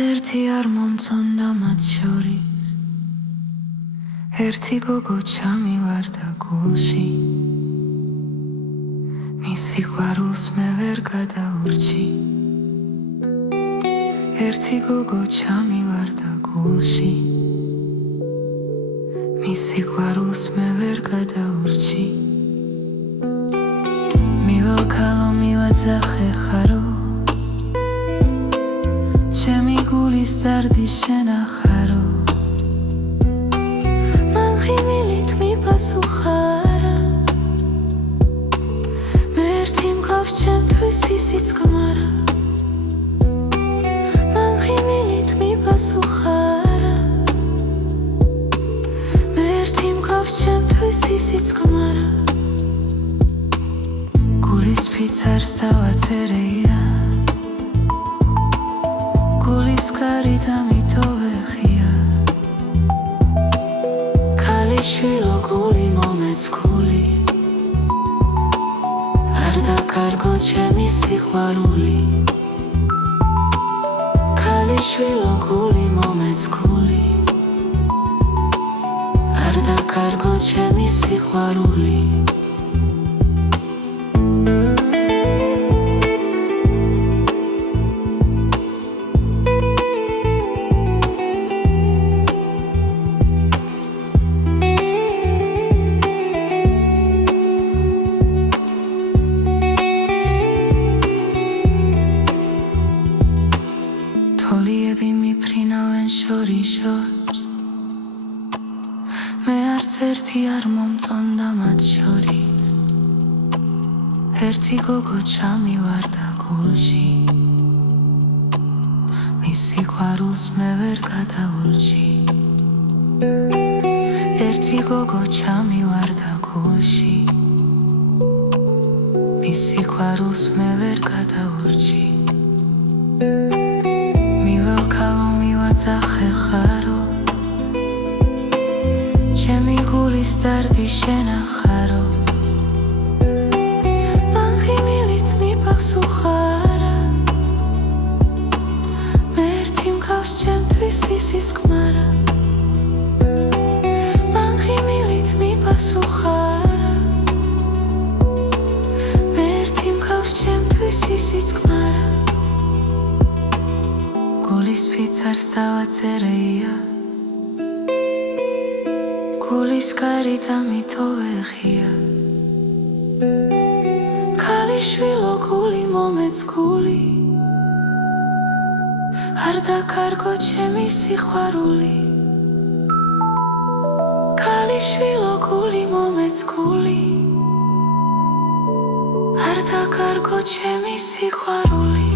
ერთი არ მომწონდა მათ შორის ერთი გოგო ჩამივარდა გულში მის სიყვარულს მე ვერ გადაურჩი ერთი გოგო ჩამივარდა გულში მის სიყვარულს მე ვერ გადაურჩი მივალქალო მივაძახე ხარო ჩემი გულის დარდი შენახარო მან ხიმილით მიპასუხა არა მე ერთი მყავს ჩემთვის ისიც გმარა მან ხიმილით მიპასუხა არა მე ერთი მყავს ჩემთვის ისიც გმარა გულის ფიცარს დავაწერეია გულის კარი დამიტოვეხია ქალიშვილო გული მომეცქული არ დაკარგო ჩემი სიყვარული ქალიშვილო გული მომეცქული არ დაკარგო ჩემი სიყვარული თოლიები მიფრინავენ შორიშორს მე არც ერთი არ მომწონდა მათ შორის ერთი გოგო ჩამივარდა გულში მის სიყვარულს მე ვერ გადაურჩი ერთი გოგო ჩამივარდა გულში მის სიყვარულს მე ვერ გადაურჩი მივალქალო ხარო ჩემი გულის დარდი შენახარო მან ხიმილით მიპასუხა არა მე ერთი მყავს ჩემთვის ისიც გმარა მან ხიმილით მიპასუხა არა მე ერთი მყავს ჩემთვის ისიც გმარა გულის ფიცარს დავაწერეია გულის კარი დამიტოვეხია ქალიშვილო გული მომეცქული არ დაკარგო ჩემი სიყვარული ქალიშვილო გული მომეცქული არ დაკარგო ჩემი სიყვარული